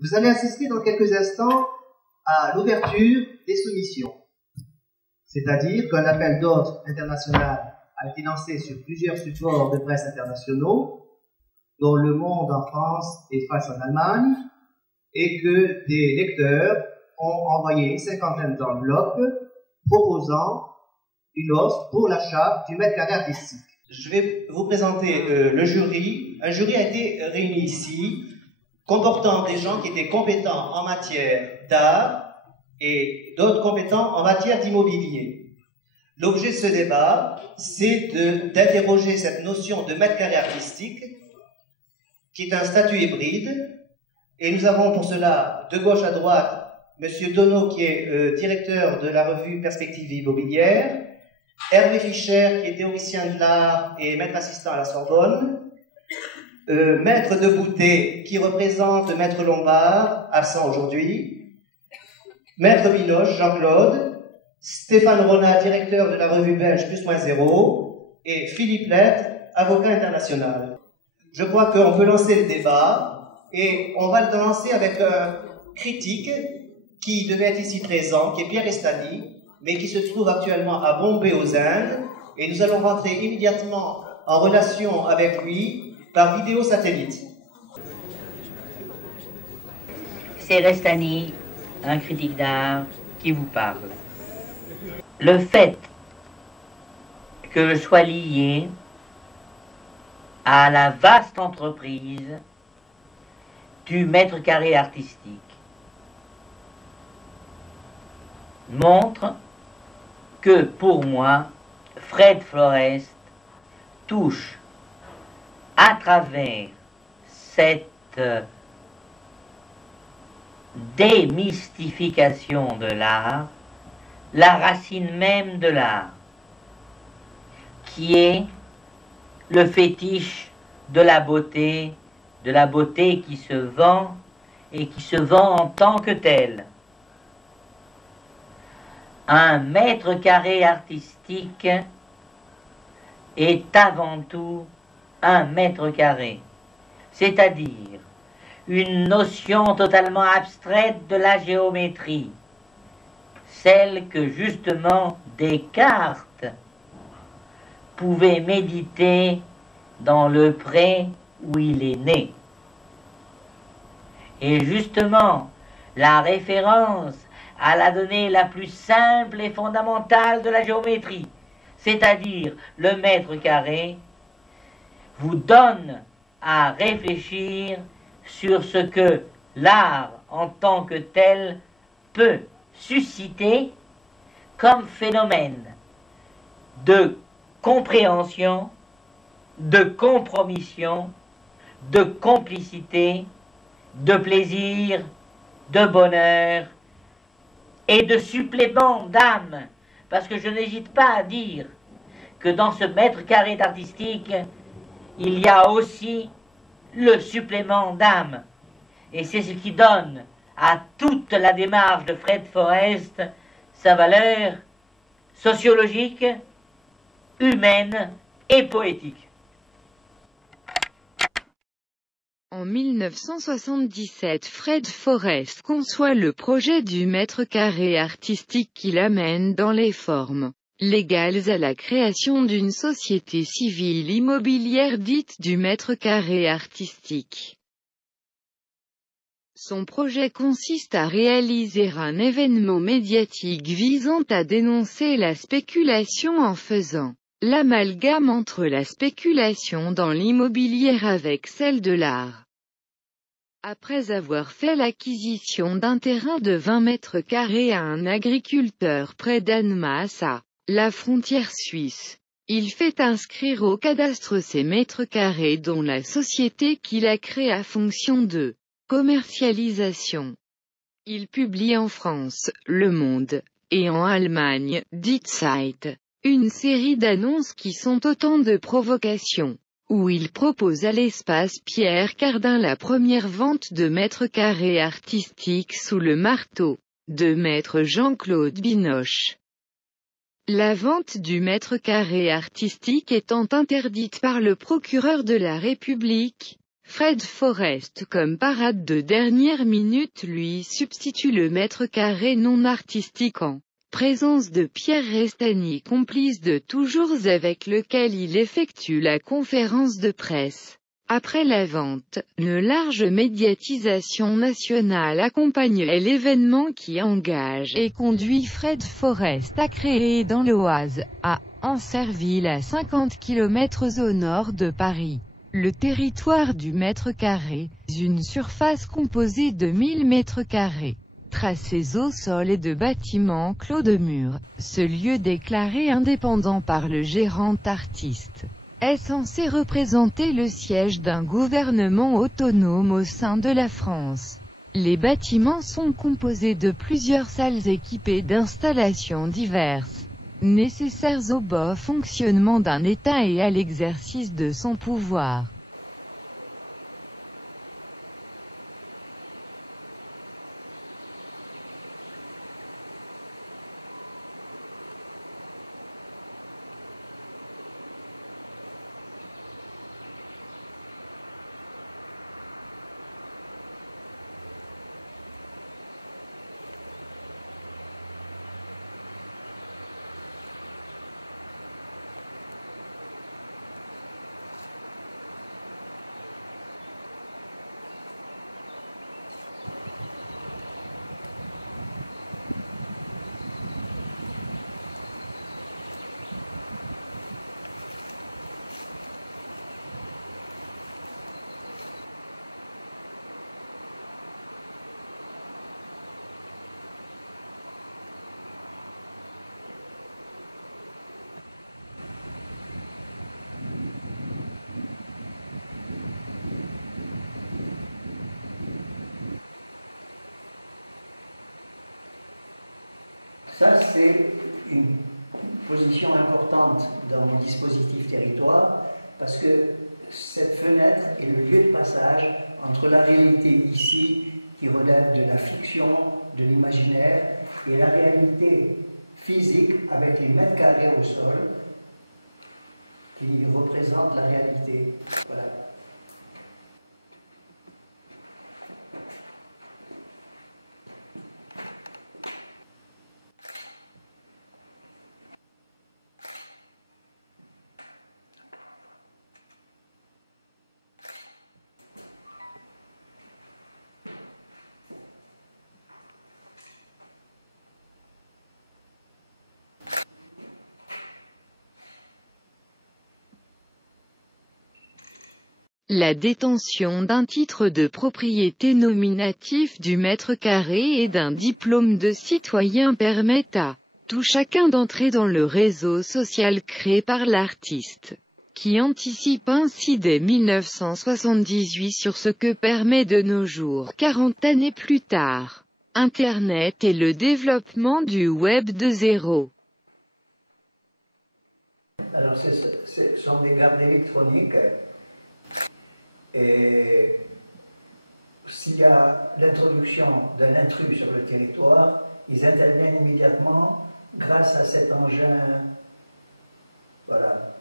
Vous allez assister dans quelques instants à l'ouverture des soumissions. C'est-à-dire qu'un appel d'offres international a été lancé sur plusieurs supports de presse internationaux, dont Le Monde en France et France en Allemagne, et que des lecteurs ont envoyé une cinquantaine d'enveloppes proposant une offre pour l'achat du mètre carré artistique. Je vais vous présenter le jury. Un jury a été réuni ici, comportant des gens qui étaient compétents en matière d'art et d'autres compétents en matière d'immobilier. L'objet de ce débat, c'est d'interroger cette notion de mètre carré artistique, qui est un statut hybride, et nous avons pour cela, de gauche à droite, M. Donneau, qui est directeur de la revue Perspective immobilière, Hervé Fischer, qui est théoricien de l'art et maître assistant à la Sorbonne, Maître de Boutet, qui représente Maître Lombard, à 100 aujourd'hui, Maître Binoche, Jean-Claude, Stéphane Ronat, directeur de la revue belge Plus.0, et Philippe Lett, avocat international. Je crois qu'on peut lancer le débat, et on va le lancer avec un critique qui devait être ici présent, qui est Pierre Estali, mais qui se trouve actuellement à Bombay aux Indes, et nous allons rentrer immédiatement en relation avec lui par vidéo satellite. C'est Restani, un critique d'art, qui vous parle. Le fait que je sois lié à la vaste entreprise du mètre carré artistique montre que pour moi, Fred Forrest touche à travers cette démystification de l'art la racine même de l'art, qui est le fétiche de la beauté qui se vend et qui se vend en tant que telle. Un mètre carré artistique est avant tout un mètre carré, c'est-à-dire une notion totalement abstraite de la géométrie, celle que justement Descartes pouvait méditer dans le pré où il est né. Et justement, la référence à la donnée la plus simple et fondamentale de la géométrie, c'est-à-dire le mètre carré, vous donne à réfléchir sur ce que l'art en tant que tel peut susciter comme phénomène de compréhension, de compromission, de complicité, de plaisir, de bonheur et de supplément d'âme, parce que je n'hésite pas à dire que dans ce mètre carré d'artistique, il y a aussi le supplément d'âme, et c'est ce qui donne à toute la démarche de Fred Forrest sa valeur sociologique, humaine et poétique. En 1977, Fred Forrest conçoit le projet du mètre carré artistique qui l'amène dans les formes légales à la création d'une société civile immobilière dite du mètre carré artistique. Son projet consiste à réaliser un événement médiatique visant à dénoncer la spéculation en faisant l'amalgame entre la spéculation dans l'immobilier avec celle de l'art. Après avoir fait l'acquisition d'un terrain de 20 mètres carrés à un agriculteur près d'Annemasse à la frontière suisse, il fait inscrire au cadastre ces mètres carrés dont la société qu'il a créée à fonction de commercialisation. Il publie en France, Le Monde, et en Allemagne, Die Zeit, une série d'annonces qui sont autant de provocations, où il propose à l'espace Pierre Cardin la première vente de mètres carrés artistiques sous le marteau de maître Jean-Claude Binoche. La vente du mètre carré artistique étant interdite par le procureur de la République, Fred Forrest, comme parade de dernière minute, lui substitue le mètre carré non artistique en présence de Pierre Restany, complice de toujours avec lequel il effectue la conférence de presse. Après la vente, une large médiatisation nationale accompagne l'événement qui engage et conduit Fred Forrest à créer dans l'Oise, à Ancerville à 50 km au nord de Paris, le territoire du mètre carré, une surface composée de 1000 mètres carrés. Tracés au sol et de bâtiments clos de murs, ce lieu déclaré indépendant par le gérant artiste est censé représenter le siège d'un gouvernement autonome au sein de la France. Les bâtiments sont composés de plusieurs salles équipées d'installations diverses, nécessaires au bon fonctionnement d'un État et à l'exercice de son pouvoir. Ça, c'est une position importante dans mon dispositif territoire, parce que cette fenêtre est le lieu de passage entre la réalité ici, qui relève de la fiction, de l'imaginaire, et la réalité physique avec les mètres carrés au sol, qui représentent la réalité. Voilà. La détention d'un titre de propriété nominatif du mètre carré et d'un diplôme de citoyen permet à tout chacun d'entrer dans le réseau social créé par l'artiste, qui anticipe ainsi dès 1978 sur ce que permet de nos jours, 40 années plus tard, Internet et le développement du Web 2.0. Alors, ce sont des gardes électroniques. Et s'il y a l'introduction d'un intrus sur le territoire, ils interviennent immédiatement grâce à cet engin. Voilà.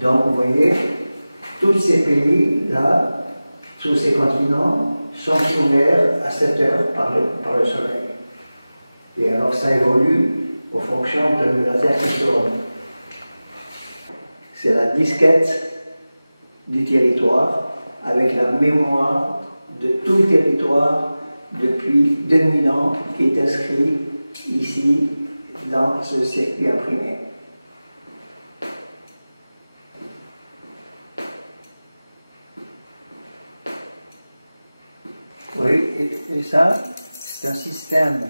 Donc vous voyez, tous ces pays-là, tous ces continents, sont couverts à 7 heures par le Soleil. Et alors ça évolue en fonction de la Terre qui tourne. C'est la disquette du territoire avec la mémoire de tout le territoire depuis 2000 ans qui est inscrit ici dans ce circuit imprimé. Oui, et ça, c'est un système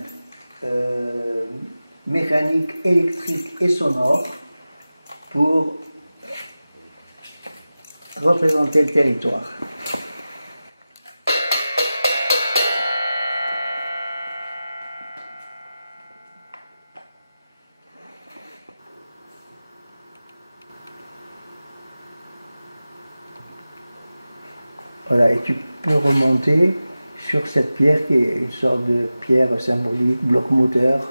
mécanique, électrique et sonore pour représenter le territoire. Voilà, et tu peux remonter sur cette pierre qui est une sorte de pierre symbolique, bloc moteur,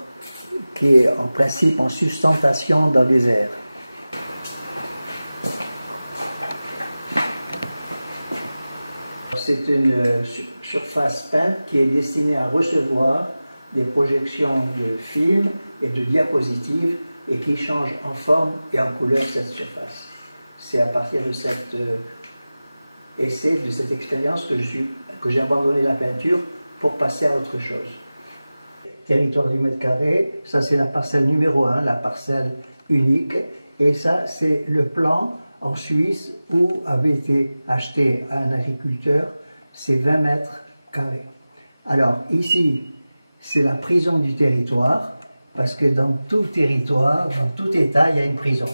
qui est en principe en sustentation dans les airs. C'est une surface peinte qui est destinée à recevoir des projections de films et de diapositives et qui change en forme et en couleur cette surface. C'est à partir de cet essai, de cette expérience que j'ai abandonné la peinture pour passer à autre chose. Territoire du mètre carré, ça c'est la parcelle numéro 1, la parcelle unique, et ça c'est le plan en Suisse où avait été acheté à un agriculteur, c'est 20 mètres carrés. Alors ici, c'est la prison du territoire, parce que dans tout territoire, dans tout État, il y a une prison.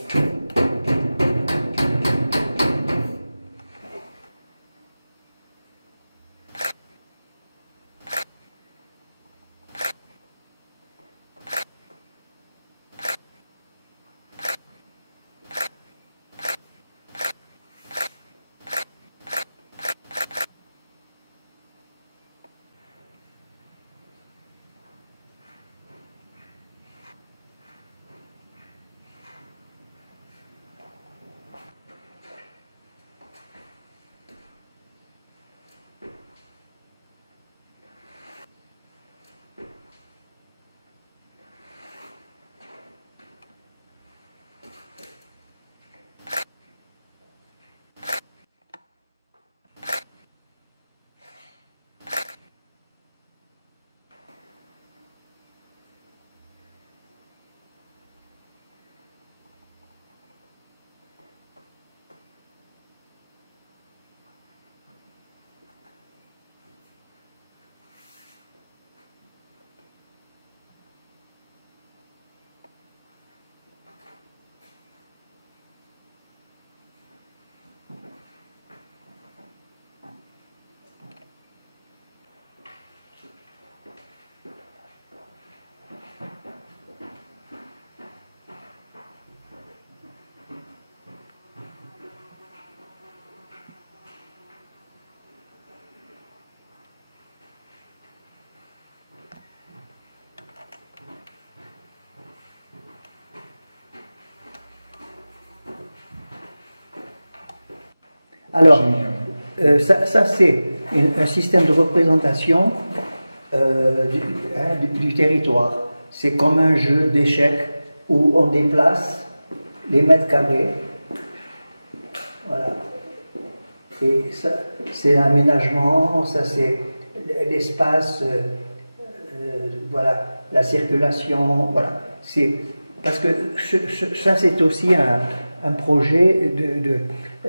Alors, ça c'est un système de représentation du territoire. C'est comme un jeu d'échecs où on déplace les mètres carrés. Voilà. Et ça, c'est l'aménagement, ça c'est l'espace, voilà, la circulation, voilà. Parce que ça c'est aussi un projet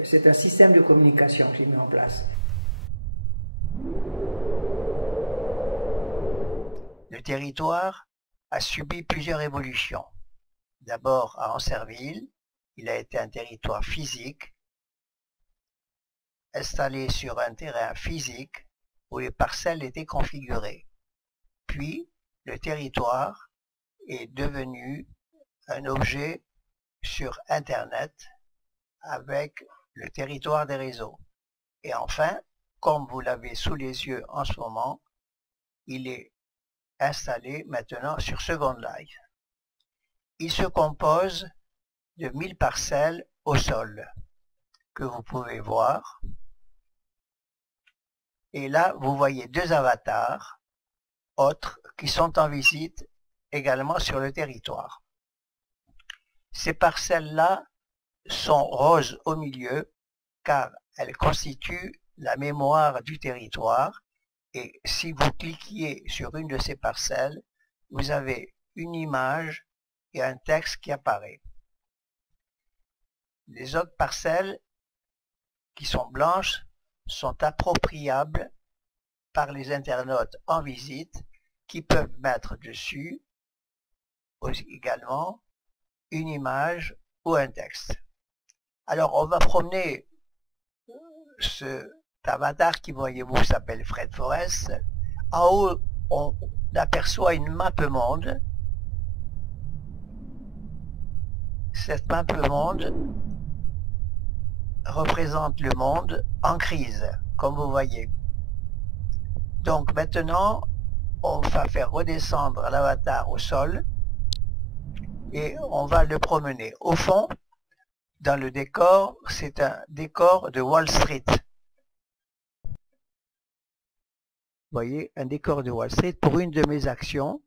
c'est un système de communication que j'ai mis en place. Le territoire a subi plusieurs évolutions. D'abord à Ancerville, il a été un territoire physique, installé sur un terrain physique où les parcelles étaient configurées. Puis, le territoire est devenu un objet sur Internet avec le territoire des réseaux. Et enfin, comme vous l'avez sous les yeux en ce moment, il est installé maintenant sur Second Life. Il se compose de 1000 parcelles au sol que vous pouvez voir. Et là, vous voyez deux avatars autres qui sont en visite également sur le territoire. Ces parcelles-là sont roses au milieu car elles constituent la mémoire du territoire et si vous cliquiez sur une de ces parcelles, vous avez une image et un texte qui apparaît. Les autres parcelles qui sont blanches sont appropriables par les internautes en visite qui peuvent mettre dessus également une image ou un texte. Alors on va promener cet avatar qui, voyez-vous, s'appelle Fred Forrest. En haut, on aperçoit une map monde. Cette map monde représente le monde en crise. comme vous voyez. Donc maintenant, on va faire redescendre l'avatar au sol et on va le promener. Au fond, dans le décor, c'est un décor de Wall Street. Vous voyez, un décor de Wall Street pour une de mes actions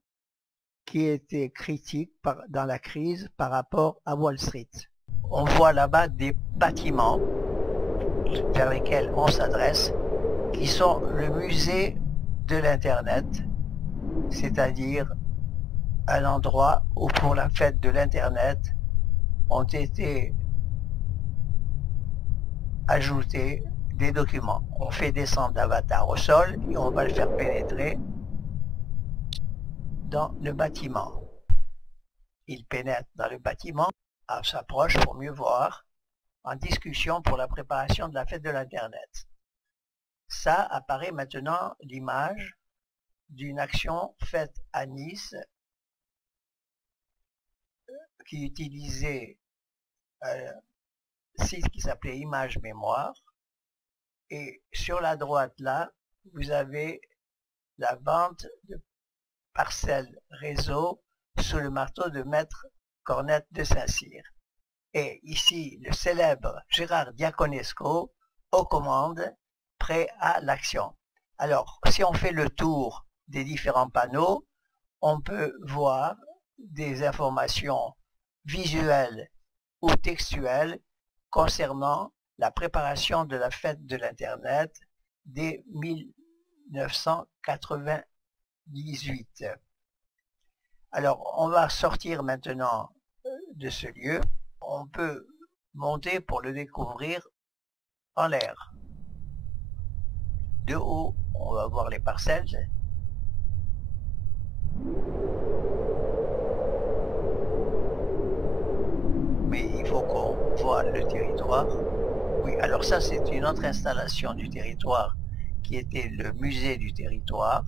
qui était critique dans la crise par rapport à Wall Street. On voit là-bas des bâtiments vers lesquels on s'adresse, qui sont le musée de l'Internet, c'est-à-dire un endroit où pour la fête de l'Internet ont été ajoutés des documents. On fait descendre l'avatar au sol et on va le faire pénétrer dans le bâtiment. Il pénètre dans le bâtiment, on s'approche pour mieux voir, en discussion pour la préparation de la fête de l'Internet. Ça apparaît maintenant l'image d'une action faite à Nice qui utilisait un site qui s'appelait Image Mémoire. Et sur la droite là, vous avez la vente de parcelles réseau sous le marteau de Maître Cornette de Saint-Cyr. Et ici, le célèbre Gérard Diaconesco aux commandes, prêt à l'action. Alors, si on fait le tour des différents panneaux, on peut voir des informations visuelles ou textuelles concernant la préparation de la fête de l'Internet dès 1998. Alors, on va sortir maintenant de ce lieu. On peut monter pour le découvrir en l'air. De haut, on va voir les parcelles. Mais il faut qu'on voit le territoire. Oui, alors ça c'est une autre installation du territoire qui était le musée du territoire,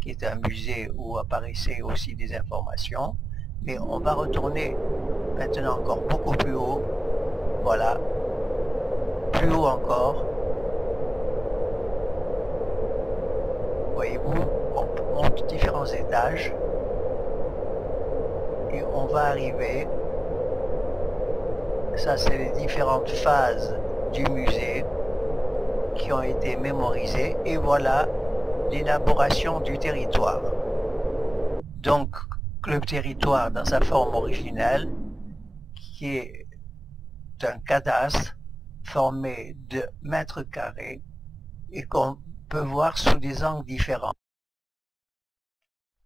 qui est un musée où apparaissaient aussi des informations. Mais on va retourner maintenant encore beaucoup plus haut. Voilà. Plus haut encore. Voyez-vous, on monte différents étages et on va arriver. Ça, c'est les différentes phases du musée qui ont été mémorisées. Et voilà l'élaboration du territoire. Donc, le territoire dans sa forme originelle, qui est un cadastre formé de mètres carrés et qu'on peut voir sous des angles différents.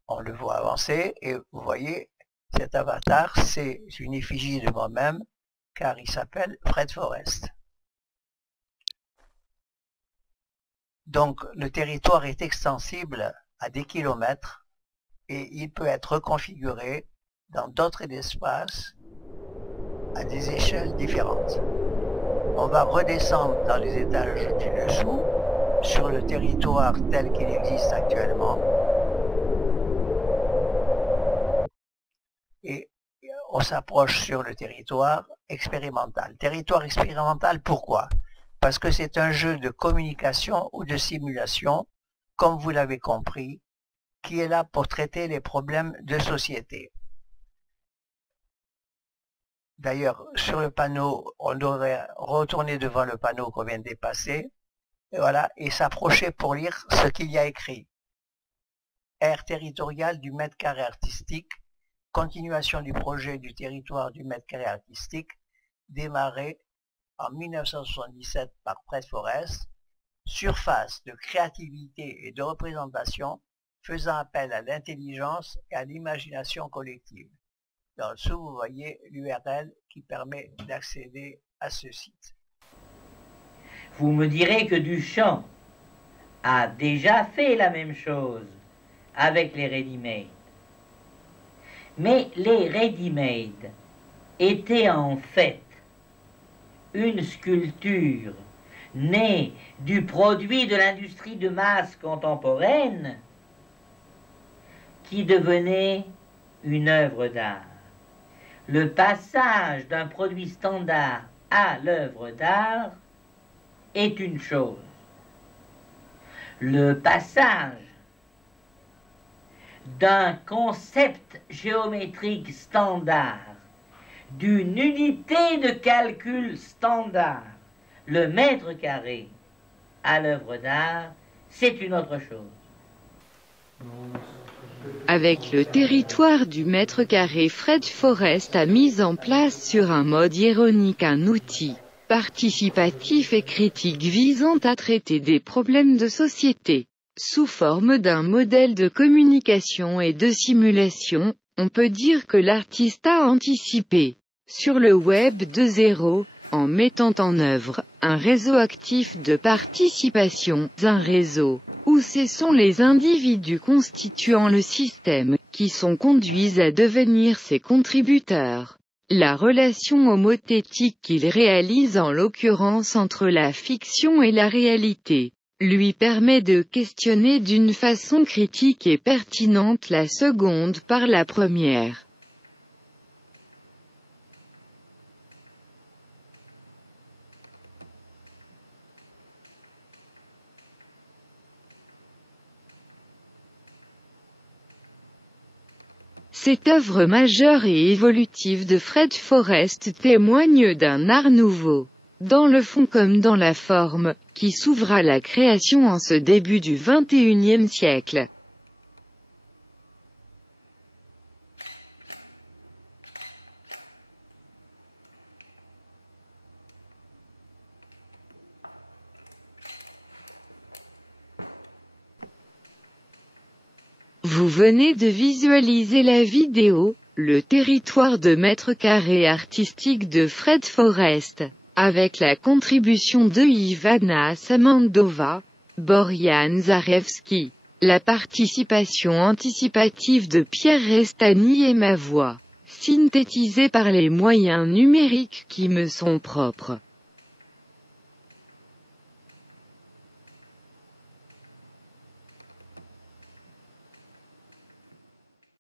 On le voit avancer et vous voyez, cet avatar, c'est une effigie de moi-même car il s'appelle Fred Forrest. Donc le territoire est extensible à des kilomètres et il peut être reconfiguré dans d'autres espaces à des échelles différentes. On va redescendre dans les étages du dessous sur le territoire tel qu'il existe actuellement et on s'approche sur le territoire expérimental. Territoire expérimental, pourquoi? Parce que c'est un jeu de communication ou de simulation, comme vous l'avez compris, qui est là pour traiter les problèmes de société. D'ailleurs, sur le panneau, on devrait retourner devant le panneau qu'on vient de dépasser, et voilà, et s'approcher pour lire ce qu'il y a écrit. Aire territoriale du mètre carré artistique, continuation du projet du territoire du mètre carré artistique, démarré en 1977 par Fred Forrest, surface de créativité et de représentation faisant appel à l'intelligence et à l'imagination collective. Dans le dessous, vous voyez l'URL qui permet d'accéder à ce site. Vous me direz que Duchamp a déjà fait la même chose avec les ready-made. Mais les ready-made étaient en fait une sculpture née du produit de l'industrie de masse contemporaine qui devenait une œuvre d'art. Le passage d'un produit standard à l'œuvre d'art est une chose. le passage d'un concept géométrique standard, d'une unité de calcul standard, le mètre carré, à l'œuvre d'art, c'est une autre chose. Avec le territoire du mètre carré, Fred Forrest a mis en place sur un mode ironique un outil participatif et critique visant à traiter des problèmes de société. Sous forme d'un modèle de communication et de simulation, on peut dire que l'artiste a anticipé sur le Web 2.0, en mettant en œuvre un réseau actif de participation, un réseau où ce sont les individus constituant le système qui sont conduits à devenir ses contributeurs. La relation homothétique qu'il réalise en l'occurrence entre la fiction et la réalité lui permet de questionner d'une façon critique et pertinente la seconde par la première. Cette œuvre majeure et évolutive de Fred Forrest témoigne d'un art nouveau, dans le fond comme dans la forme, qui s'ouvre à la création en ce début du XXIe siècle. Vous venez de visualiser la vidéo « Le territoire de mètre carré artistique de Fred Forrest », avec la contribution de Ivana Samandova, Borian Zarevski, la participation anticipative de Pierre Restani et ma voix, synthétisée par les moyens numériques qui me sont propres.